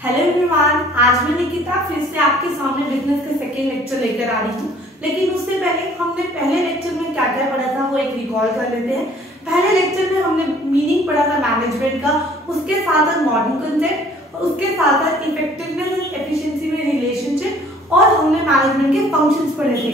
Hello everyone, आज मैं निकिता फिर से आपके सामने बिजनेस के सेकेंड लेक्चर लेकर आ रही हूँ। लेकिन उससे पहले हमने पहले लेक्चर में क्या क्या पढ़ा था वो एक रिकॉल कर लेते हैं। पहले लेक्चर में हमने मीनिंग पढ़ा था मैनेजमेंट का, उसके साथ मॉडर्न कंसेप्ट, उसके साथ इफेक्टिवनेस एफिशिएंसी में रिलेशनशिप, और हमने मैनेजमेंट के फंक्शंस पढ़े थे।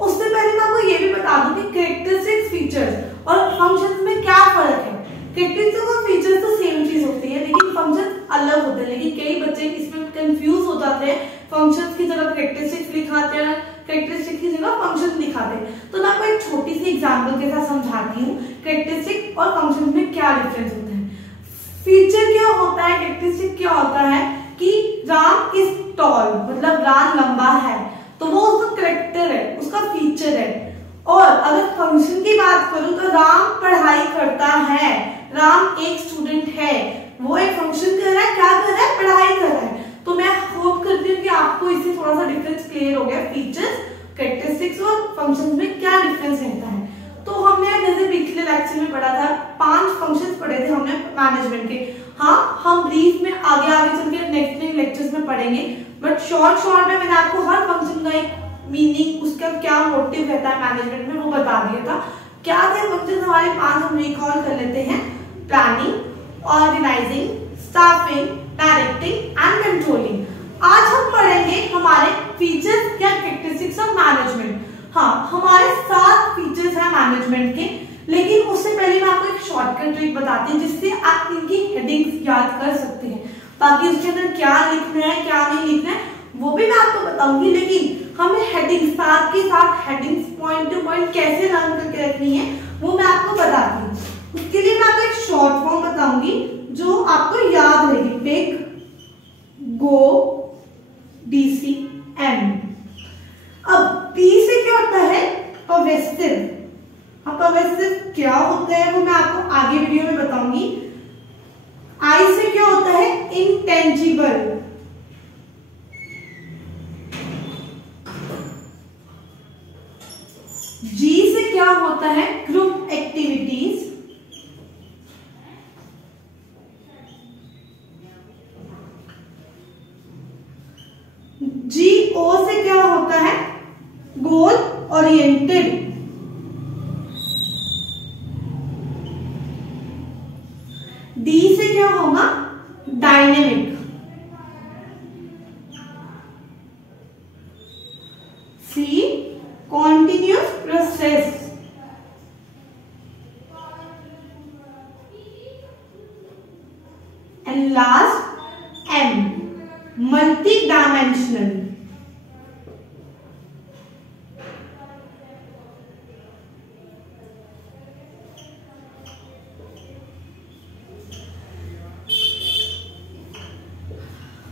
उससे पहले मैं आपको ये भी बता दूं कि कैरेक्टरिस्टिक्स, फीचर्स और फंक्शंस में क्या फर्क है। कैरेक्टरिस्टिक्स और फीचर्स तो सेम चीज होती है, लेकिन फंक्शन अलग होते हैं। लेकिन कई बच्चे इसमें कंफ्यूज हो जाते हैं, फंक्शंस की जगह कैरेक्टरिस्टिक्स लिखाते हैं, कैरेक्टरिस्टिक्स की जगह फंक्शन दिखाते हैं। तो मैं आपको एक छोटी सी एग्जांपल के साथ समझाती हूँ कैरेक्टरिस्टिक और फंक्शन में क्या डिफरेंस होता है। फीचर क्या होता है, कैरेक्टरिस्टिक क्या होता है कि राम इज टॉल, मतलब राम लंबा है, तो वो उसका कैरेक्टर है, उसका फीचर है। और अगर फंक्शन की बात करूं तो राम पढ़ाई करता है, राम एक स्टूडेंट है, वो एक फंक्शन कर रहा है, क्या कर रहा है, पढ़ाई कर रहा है। तो मैं होप करती हूँ कि आपको इससे थोड़ा सा डिफरेंस क्लियर हो गया, फीचर्स, कैरेक्टरिस्टिक्स और फंक्शंस में क्या डिफरेंस रहता है। तो हमने जैसे पिछले लेक्चर में पढ़ा था, 5 फंक्शंस पढ़े थे हमने मैनेजमेंट के। हाँ, हम ब्रीफ में आगे चल के नेक्स्ट लेक्चर्स में पढ़ेंगे, बट शॉर्ट में मैंने आपको हर फंक्शन का एक मीनिंग, उसका क्या मोटिव रहता है मैनेजमेंट में, वो बता दिया था। क्या थे फंक्शन हमारे 5, हम रिकॉल कर लेते हैं। Planning, organising, staffing, directing and controlling. आज हम पढ़ेंगे हमारे फीचर्स या कैरेक्टरिस्टिक्स ऑफ मैनेजमेंट। हाँ, हमारे 7 फीचर्स हैं मैनेजमेंट के, लेकिन उससे पहले मैं आपको एक शॉर्टकट ट्रिक बताती हूँ जिससे आप इनकी हेडिंग्स याद कर सकते हैं। बाकी उसके अंदर क्या लिखना है क्या नहीं लिखना है वो भी मैं आपको बताऊंगी, लेकिन हमें हेडिंग्स साथ के साथ हेडिंग्स पॉइंट टू पॉइंट कैसे लर्न करके रखनी है वो मैं आपको बताती हूँ। उसके लिए मैं आपको एक शॉर्ट फॉर्म बताऊंगी जो आपको याद रहेगी, पिक, गो, DCM। अब P से क्या होता है, पर्वेसिव। अब पर्वेसिव क्या होता है वो मैं आपको आगे वीडियो में बताऊंगी। I से क्या होता है, इंटेंजिबल। G से क्या होता है, ग्रुप एक्टिविटीज। GO से क्या होता है, गोल ओरिएंटेड। D से क्या होगा, dynamic. C continuous process. And last M multi dimensional.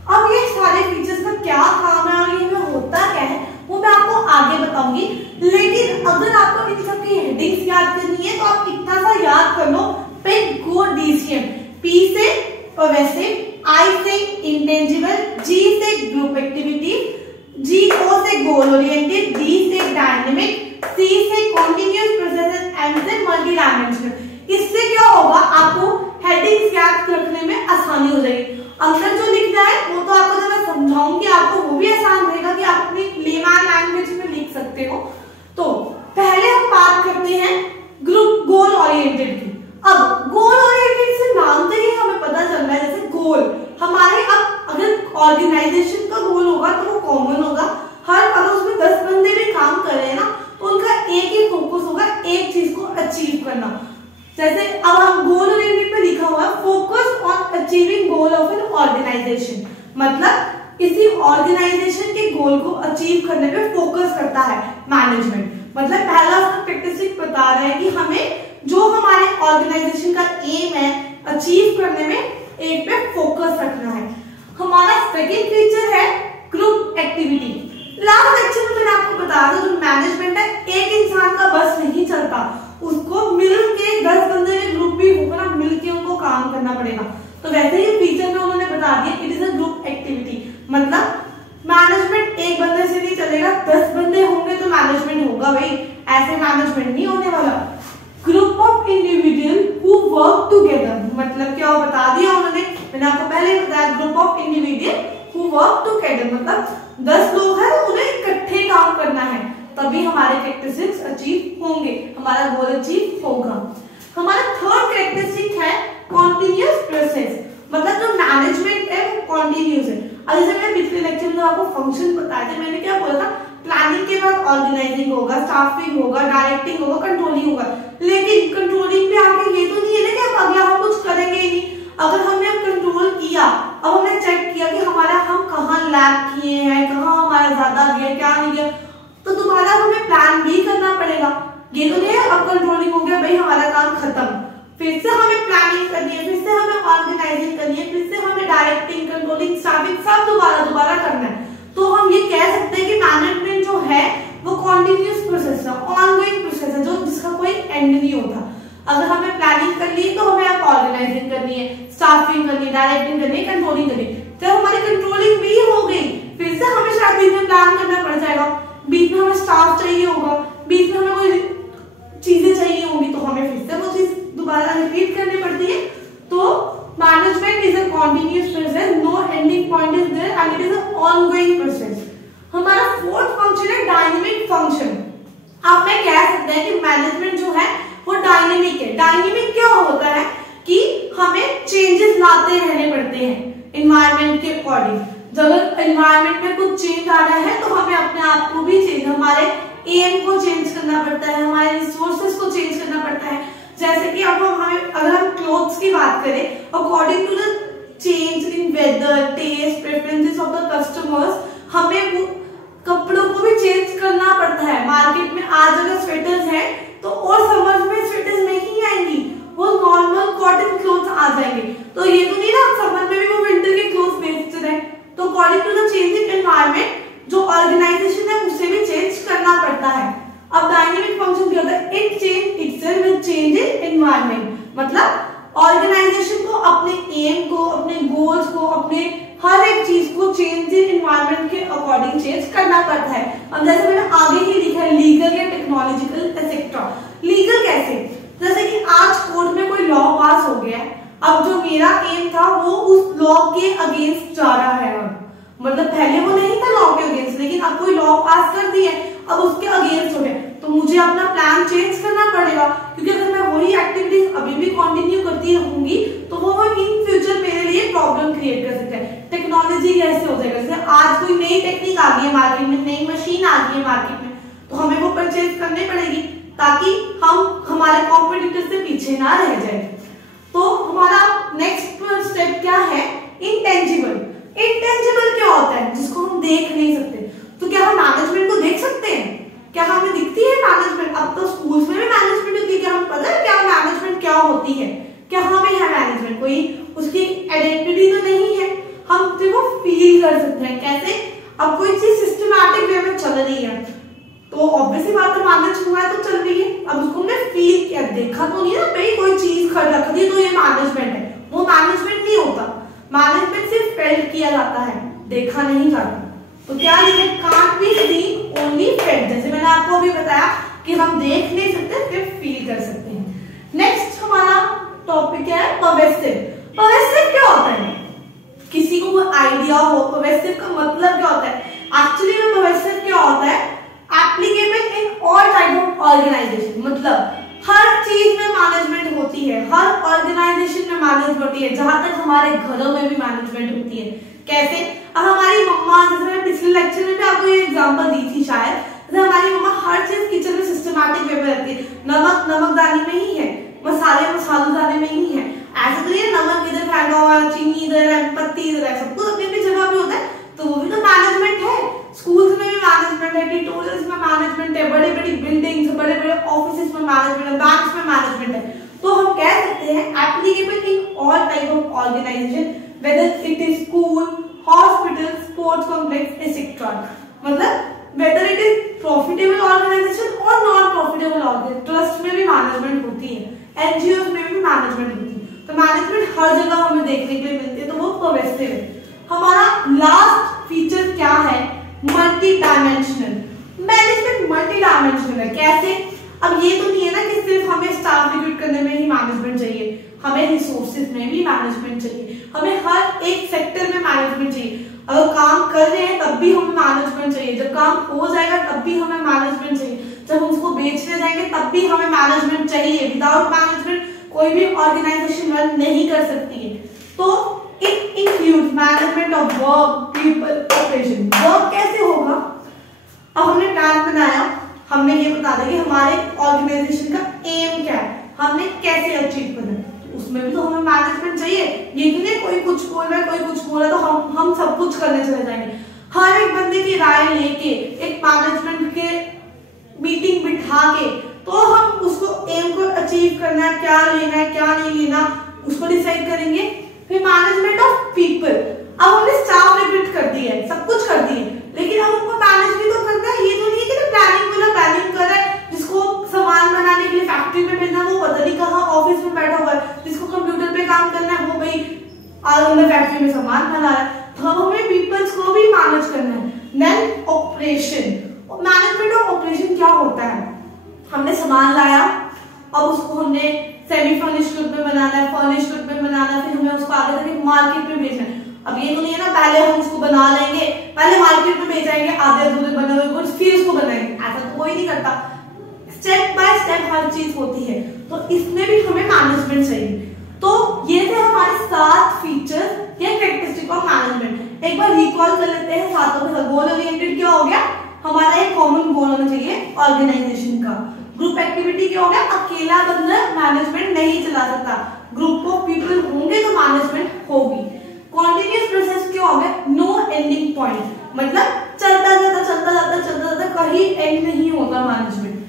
अब ये सारे फीचर्स का क्या काम है और इनमें होता क्या है वो मैं आपको आगे बताऊंगी। लेकिन अगर आपको इन सब की हेडिंग्स याद करनी है तो आप इतना सा याद कर लो, पिक, गो, DCM। P से पर्वेसिव, I से इंटेंजिबल, G से ग्रुप एक्टिविटी, GO से गोल ओरिएंटेड, D से डायनेमिक, C से कॉन्टिन्यूअस प्रोसेस, M से मल्टी डायमेंशनल। इससे क्या होगा, आपको हेडिंग्स याद रखने में आसानी हो जाएगी। अंदर जो लिखना है वो तो आपको जब मैं समझाऊंगी आपको वो भी आसान रहेगा कि आप अपनी लेमैन लैंग्वेज में लिख सकते हो। तो पहले हम बात करते हैं ग्रुप गोल ओरिएंटेड की। अब गोल ओरिएंटेड से नाम से ही हमें पता चल रहा है, जैसे गोल हमारे, अब अगर ऑर्गेनाइजेशन का गोल होगा तो वो कॉमन होगा। अगर उसमें 10 बंदे भी काम कर रहे हैं ना तो उनका एक ही फोकस होगा, एक चीज को अचीव करना। जैसे अब हम गोल ओरिएंटेड पे लिखा हुआ है, focus on achieving goal of an organisation, मतलब किसी ऑर्गेनाइजेशन के गोल को अचीव करने पे फोकस करता है मैनेजमेंट। मतलब पहला उसका कैरेक्टरिस्टिक बता रहा है कि हमें जो हमारे ऑर्गेनाइजेशन का एम है अचीव करने में, एक पे फोकस रखना है। हमारा सेकंड फीचर है ग्रुप एक्टिविटी। लास्ट लेक्चर में मैंने आपको बताया था, जो मैनेजमेंट है एक इंसान का बस नहीं चलता, उसको मिलके 10 बंदे के ग्रुप भी होगा ना, मिलके उनको काम करना पड़ेगा। तो वैसे ही फीचर में उन्होंने बता दिया, it is a group activity. मतलब मैनेजमेंट एक बंदे से नहीं चलेगा, 10 बंदे होंगे तो मैनेजमेंट होगा भाई, ऐसे मैनेजमेंट नहीं होने वाला। Group of individual who work together, मतलब क्या बता दिया उन्होंने, मैंने आपको पहले बताया group of individual work together, मतलब 10 लोग हैं उन्हें इकट्ठे काम करना है, तभी हमारे कैरेक्टरिस्टिक्स अचीव होंगे, हमारा गोल अचीव होगा। हमारा थर्ड कैरेक्टरिस्टिक है कॉन्टिन्यूअस प्रोसेस, मतलब जो मैनेजमेंट है वो कॉन्टिन्यूअस है। और जैसे मैंने पिछले लेक्चर में आपको फंक्शन बताया था, मैंने क्या बोला था, प्लानिंग के बाद ऑर्गेनाइजिंग होगा, स्टाफिंग होगा, डायरेक्टिंग होगा, कंट्रोलिंग होगा। लेकिन कंट्रोलिंग पे आके ये तो नहीं है ना कि अब अगला हम कुछ करेंगे ही नहीं। अगर हमने अब कंट्रोल किया, अब हमने चेक किया कि हमारा हम कहाँ लैग किए हैं, कहाँ हमारा ज्यादा गया, क्या नहीं गया, तो दोबारा हमें प्लान भी करना पड़ेगा। ये तो नहीं है अब कंट्रोलिंग हो गया भाई हमारा काम खत्म, फिर से हमें प्लानिंग करनी है, फिर से हमें ऑर्गेनाइजिंग करनी है, फिर से हमें डायरेक्टिंग, कंट्रोलिंग, स्टाफिंग सब दोबारा करना है। तो हम ये कह सकते हैं कि मैनेजमेंट जो है वो कॉन्टिन्यूअस प्रोसेस है, ऑनगोइंग प्रोसेस है, जो जिसका कोई एंड नहीं होता। अगर हमें प्लानिंग करनी है तो हमें अब ऑर्गेनाइजिंग करनी है, स्टाफिंग करनी है, डायरेक्टिंग करनी है, कंट्रोलिंग करनी है। जब हमारी कंट्रोलिंग भी हो गई, फिर से हमें शायद बीच में प्लान करना पड़ जाएगा, बीच में हमें स्टाफ चाहिए होगा, बीच में हमें कोई चीजें चाहिए होंगी, तो हमें फिर से वो चीज दोबारा रिपीट करनी पड़ती है। तो management is a continuous process, no ending point is there and it is a ongoing process. हमारा फोर्थ फंक्शन है डायनेमिक फंक्शन। अब मैं कह सकते हैं कि मैनेजमेंट जो है वो डायनेमिक है। डायनेमिक क्या होता है कि हमें चेंजेस लाते रहने पड़ते हैं एनवायरनमेंट के अकॉर्डिंग। जब एनवायरनमेंट में कुछ चेंज आ रहा है तो हमें अपने आप को भी चेंज, हमारे एम को चेंज करना पड़ता है, हमारे रिसोर्सेज को चेंज करना पड़ता है। जैसे कि अब अगर हम क्लोथ्स की बात करें, according to the change in weather, taste, preferences of the customers, हमें वो कपड़ों को भी चेंज करना पड़ता है। मार्केट में आज अगर स्वेटर्स हैं तो और समर में स्वेटर्स नहीं आएंगी, वो नॉर्मल कॉटन क्लोथ्स आ जाएंगे। तो ये तो नहीं ना समर में भी वो विंटर के क्लोथ्स बेच रहे हैं। तो according to the change in environment जो ऑर्गेनाइजेशन है उसे भी चेंज करना पड़ता है। अब डायनेमिक फंक्शन क्या होता है, it change itself with change in environment, मतलब ऑर्गेनाइजेशन को अपने एम को, अपने गोल्स को, अपने हर एक चीज को चेंज इन एनवायरनमेंट के अकॉर्डिंग चेंज करना पड़ता है। अब जैसे मैंने आगे ही लिखा है लीगल या टेक्नोलॉजिकल एक्सेट्रा। लीगल कैसे, जैसे कि आज कोर्ट में कोई लॉ पास हो गया, अब जो मेरा एम था वो उस लॉ के अगेंस्ट जा रहा है। मतलब पहले वो नहीं था लॉ के अगेंस्ट, लेकिन अब कोई लॉ पास कर दी है, अब उसके अगेंस्ट हो गया, तो मुझे अपना प्लान चेंज करना पड़ेगा। क्योंकि अगर मैं वही एक्टिविटीज अभी भी कंटिन्यू करती रहूंगी तो वो इन फ्यूचर मेरे लिए प्रॉब्लम क्रिएट कर सकता है। टेक्नोलॉजी कैसे हो जाएगा, जैसे आज कोई नई टेक्निक आ गई है मार्केट में, नई मशीन आ गई है मार्केट में, तो हमें वो परचेज करनी पड़ेगी ताकि हम हमारे कॉम्पिटिटर से पीछे ना रह जाए। तो हमारा नेक्स्ट स्टेप क्या है, इंटेंजिबल। इंटेंजिबल क्या होता है, जिसको हम देख नहीं सकते। तो क्या हम मैनेजमेंट को देख सकते हैं, क्या हमें दिखती है मैनेजमेंट? अब तो स्कूल्स में भी मैनेजमेंट होती है, क्या हमें पता है क्या मैनेजमेंट क्या होती है, क्या हमें है मैनेजमेंट, कोई उसकी आइडेंटिटी तो नहीं है, हम तो वो फील कर सकते हैं। कैसे, अब कोई चीज सिस्टमैटिक वे में चल रही है तो ऑब्वियसली बात है मैनेज हुआ है तो चल रही है। अब उसको हमने फील किया, देखा तो नहीं ना भाई कोई चीज खड़ रख दी तो ये मैनेजमेंट है, वो मैनेजमेंट नहीं होता। मैनेजमेंट सिर्फ फेल्ट किया जाता है, देखा नहीं जाता। तो क्या ये can't be seen only felt, जैसे मैंने आपको अभी बताया कि हम देख नहीं सकते सिर्फ फील कर सकते हैं। नेक्स्ट हमारा टॉपिक है पर्वेसिव। पर्वेसिव क्या होता है, किसी को कोई आइडिया हो पर्वेसिव का मतलब क्या होता है? एक्चुअली में पर्वेसिव क्या होता है, applicable in all type of organisation, मतलब हर चीज में मैनेजमेंट होती है, हर ऑर्गेनाइजेशन में मैनेजमेंट होती है, जहां तक हमारे घरों में भी मैनेजमेंट होती है। कैसे, अब हमारी मम्मा, जैसे मैंने पिछले लेक्चर में भी आपको ये एग्जांपल दी थी शायद, जैसे हमारी मम्मा हर चीज किचन में सिस्टमैटिक वे में रखती है। नमक नमकदानी में ही है, मसाले मसालेदानी में ही है, ऐसा तो नहीं नमक इधर फेंका हुआ, चीनी इधर है, पत्ती इधर है, सब कुछ अपनी अपनी जगह पे होता है, तो वो भी तो मैनेजमेंट है। स्कूल्स में भी मैनेजमेंट है, ट्यूटोरियल्स में मैनेजमेंट है, बड़ी बड़ी बिल्डिंग्स, बड़े बड़े ऑफिसेस में मैनेजमेंट है, बैंक्स में मैनेजमेंट है। तो हम कह सकते हैं applicable in all type of organisation, whether it is school, hospital, sports complex etcetera. मतलब whether it is profitable organisation और नॉन प्रॉफिटेबल ऑर्गेनाइजेशन, ट्रस्ट में भी मैनेजमेंट होती है, एनजीओ में भी मैनेजमेंट होती है। तो मैनेजमेंट हर जगह हमें देखने के लिए मिलती है, तो वो पर्वेसिव है। हमारा लास्ट फीचर क्या है, multi dimensional. Management multi dimensional है। कैसे, अब ये तो नहीं है ना कि सिर्फ हमें स्टाफ रिक्रूट करने में ही मैनेजमेंट चाहिए, हमें रिसोर्सेज में भी मैनेजमेंट चाहिए, हमें हर एक सेक्टर में मैनेजमेंट चाहिए। अगर काम कर रहे हैं तब भी हमें मैनेजमेंट चाहिए, जब काम हो जाएगा तब भी हमें मैनेजमेंट चाहिए, जब हम उसको बेचने जाएंगे तब भी हमें मैनेजमेंट चाहिए। विदाउट मैनेजमेंट कोई भी ऑर्गेनाइजेशन रन नहीं कर सकती है। तो it includes management of work, people, operation. Work कैसे होगा? अब हमने प्लान बनाया, हमने ये बता दिया कि हमारे ऑर्गेनाइजेशन का एम क्या है, हमने कैसे अचीव करना है, उसमें भी तो हमें मैनेजमेंट चाहिए। ये नहीं कोई कुछ बोल रहा है कोई कुछ बोल रहा है तो हम सब कुछ करने चले जाएंगे। हर एक बंदे की राय लेके एक मैनेजमेंट के मीटिंग बिठा के तो हम उसको एम को अचीव करना है, क्या लेना है क्या नहीं लेना, उसको डिसाइड करेंगे। फिर मैनेजमेंट ऑफ पीपल, अब हमने स्टाफ रिक्रूट कर दी है, सब कुछ कर दी है, लेकिन अब उनको मैनेज भी तो करना है। ये तो नहीं है कि प्लानिंग वाला प्लानिंग कर रहा है, जिसको सामान बनाने के लिए फैक्ट्री में भेजना वो पता नहीं कहाँ ऑफिस में बैठा हुआ है, जिसको कंप्यूटर पे काम करना है वो भाई अंदर फैक्ट्री में सामान बना रहा है। तो हमें पीपल्स को भी मैनेज करना है। Then operation, management of operation क्या होता है? हमने सामान लाया, अब उसको हमने सेमी फर्निश्ड लुक में बनाना है, फर्निश्ड लुक में बनाना है, फिर हमें उसको आगे जाके मार्केट में बेचना है। अब ये तो नहीं है ना पहले हम उसको बना लेंगे, पहले मार्केट में बेचेंगे आधे अधूरे बने हुए कुछ, फिर उसको बनाएंगे, ऐसा तो कोई नहीं करता। स्टेप बाय स्टेप हर चीज होती है, तो इसमें भी हमें मैनेजमेंट चाहिए। तो ये थे हमारे 7 फीचर्स या कैरेक्टरिस्टिक ऑफ मैनेजमेंट। एक बार रिकॉल कर लेते हैं सातों के साथ। गोल ओरिएंटेड क्या हो गया? हमारा एक कॉमन गोल होना चाहिए ऑर्गेनाइजेशन का। ग्रुप एक्टिविटी क्या हो गया? अकेला बंदा मैनेजमेंट नहीं चला सकता, ग्रुप ऑफ पीपल होंगे तो मैनेजमेंट होगी। कॉन्टिन्यूअस प्रोसेस क्या हो गया? नो एंडिंग पॉइंट, मतलब चलता जाता कहीं एंड नहीं होता मैनेजमेंट।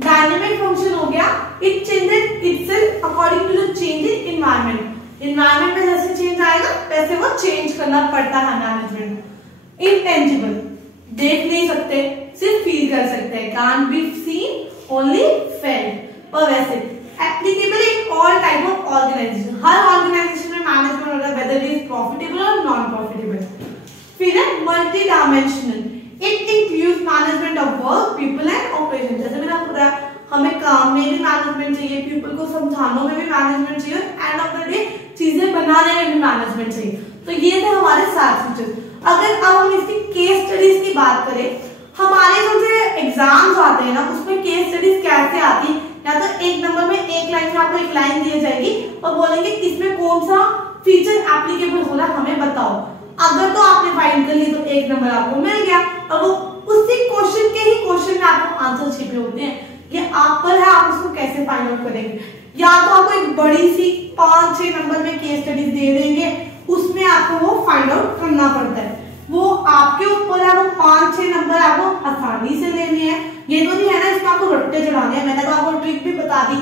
डायनेमिक फंक्शन हो गया, it changes itself according to the change in environment. Environment में जैसे चेंज आएगा वैसे वो चेंज करना पड़ता है मैनेजमेंट। इनटेंजिबल, देख नहीं सकते सिर्फ फील कर सकते हैं, can't be seen only felt. Pervasive, applicable in all type of organisation, हर ऑर्गेनाइजेशन में मैनेजमेंट होता है, वेदर इट इज प्रॉफिटेबल और नॉन प्रॉफिटेबल। फिर है multi dimensional, it includes management of work, people and operation. जैसे मैंने आपको बताया हमें काम में भी मैनेजमेंट चाहिए, पीपल को समझाने में भी मैनेजमेंट चाहिए, एंड ऑफ द डे चीजें बनाने में भी मैनेजमेंट चाहिए। तो ये थे हमारे 7 फीचर्स। अगर अब हम इसकी केस स्टडीज की बात करें, हमारे जो एग्जाम्स आते हैं ना उसमें केस स्टडीज कैसे आती है? या तो एक नंबर में एक लाइन में आपको एक लाइन दी जाएगी और बोलेंगे इसमें कौन सा फीचर एप्लीकेबल हो रहा है हमें बताओ। अगर तो आपने फाइंड कर ली तो 1 नंबर आपको मिल गया, और वो उसी क्वेश्चन के ही क्वेश्चन में आपको आंसर छिपे होते हैं। ये आप पर है, आप उसको कैसे फाइंड आउट करेंगे। या तो आपको एक बड़ी सी 5-6 नंबर में केस स्टडीज दे देंगे, उसमें आपको वो फाइंड आउट करना पड़ता है, वो आपके ऊपर है। वो 5-6 नंबर आपको आसानी से लेने हैं, ये तो नहीं है ना इसमें आपको रट्टे चढ़ाने हैं। मैंने तो आपको ट्रिक भी बता दी,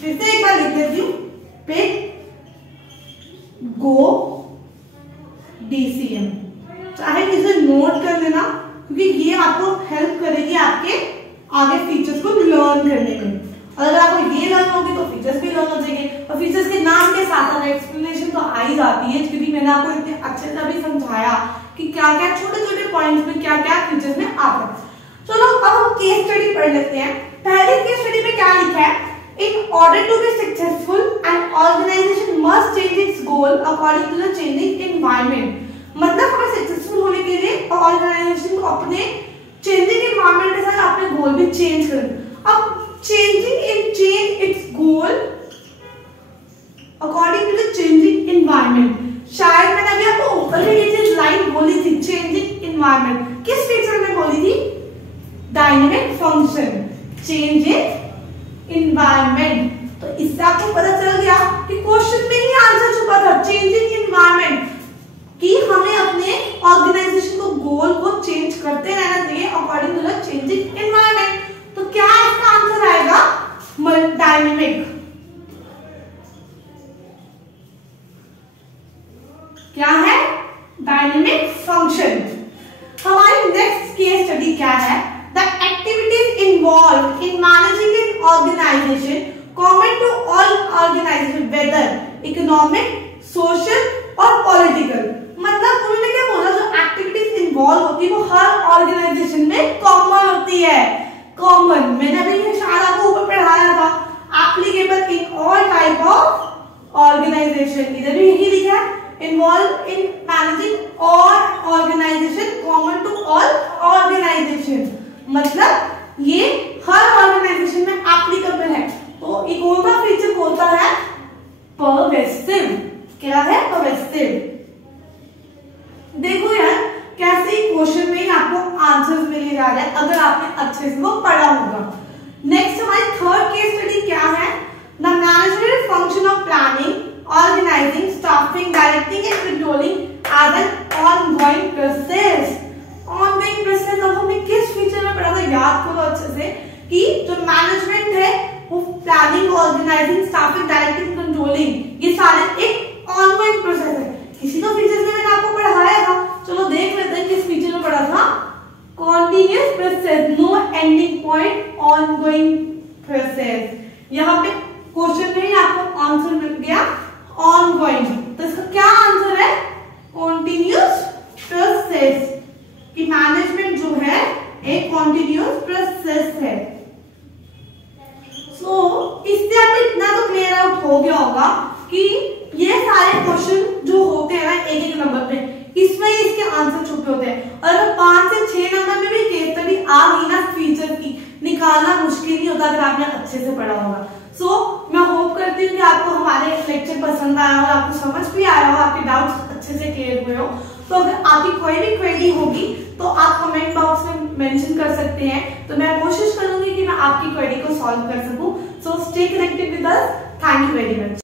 फिर से एक बार लिख देती हूँ। पिक, गो, DCM, चाहे इसे नोट कर लेना क्योंकि ये आपको हेल्प करेगी आपके आगे फीचर्स को लर्न करने में। अगर आपको ये लर्न होगी तो फीचर्स भी लर्न हो जाएंगे, और फीचर्स के नाम के साथ एक्सप्लेनेशन तो आ ही जाती है, क्योंकि मैंने आपको इतने अच्छे से अभी समझाया कि क्या क्या छोटे छोटे पॉइंट्स में क्या क्या फीचर्स में आता है। चलो अब हम केस स्टडी पढ़ लेते हैं। पहले केस स्टडी में क्या लिखा है? In order to be successful, an organization must change its goal according to the changing environment. मतलब हमें सक्सेसफुल होने के लिए ऑर्गेनाइजेशन को अपने चेंजिंग एनवायरनमेंट के साथ अपने गोल भी चेंज करें। अब change its goal according to the changing environment, शायद मैंने अभी आपको ऊपर में ये चीज लाइन बोली थी, चेंजिंग एनवायरनमेंट किस फीचर में बोली थी? Dynamic function, change in environment. तो इससे आपको पता चल गया कि क्वेश्चन में ही आंसर छुपा था, चेंजिंग एनवायरनमेंट, कि हमें अपने ऑर्गेनाइजेशन को गोल को चेंज करते रहना चाहिए according to the changing environment. तो क्या इसका आंसर आएगा? डायनेमिक। क्या है? Dynamic function. हमारी नेक्स्ट केस स्टडी क्या है? The activities involved in managing an organization common to all organizations, whether economic, social और political। मतलब उन्होंने क्या बोला, जो एक्टिविटीज इन्वॉल्व होती है वो हर ऑर्गेनाइजेशन में कॉमन होती है। कॉमन, मैंने अभी ये शायद आपको ऊपर पढ़ाया था, applicable in all type of organisation. इधर भी यही लिखा है, involve in managing all organisation question में ही आपको आंसर्स मिले जा रहे हैं अगर आपने अच्छे से वो पढ़ा होगा। नेक्स्ट हमारी थर्ड केस स्टडी क्या है? The management function of planning, organising, staffing, directing and controlling as an ongoing process. Ongoing process अब हमने किस फीचर में पढ़ा था, याद करो अच्छे से, कि जो मैनेजमेंट है वो planning, organising, staffing, directing, controlling, ये सारे एक ऑनगोइंग प्रोसेस है। किसी तो फीचर से मैंने आपको पढ़ाया था, चलो देख लेते हैं किस फीचर में पढ़ा था। Continuous process, no ending point, ongoing process. यहाँ पे क्वेश्चन में ही आपको आंसर मिल गया ऑनगोइंग, तो इसका क्या आंसर है? कॉन्टिन्यूअस प्रोसेस, कि मैनेजमेंट जो है एक कॉन्टिन्यूअस प्रोसेस है। इससे आपको इतना तो क्लियर आउट हो गया होगा कि ये सारे क्वेश्चन जो होते हैं ना एक एक नंबर पे, इसमें इसके आंसर छुपे होते हैं। और अगर 5 से 6 नंबर में भी केस स्टडी आ गई ना फीचर की, निकालना मुश्किल नहीं होता अगर आपने अच्छे से पढ़ा होगा। मैं होप करती हूँ कि आपको हमारे लेक्चर पसंद आया हो, आपको समझ भी आया हो, आपके डाउट्स अच्छे से क्लियर हुए हो। तो अगर आपकी कोई भी क्वेरी होगी तो आप कमेंट बॉक्स में मेंशन कर सकते हैं, तो मैं कोशिश करूंगी कि मैं आपकी क्वेरी को सॉल्व कर सकूं। So stay connected with us. Thank you very much.